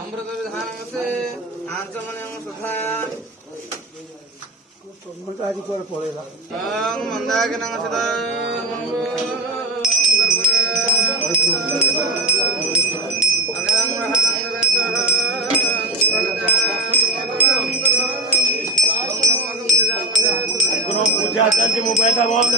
अमृत विधान से आंचमन सुधाया मंदाकिन सदा पूजा मोबाइल का बहुत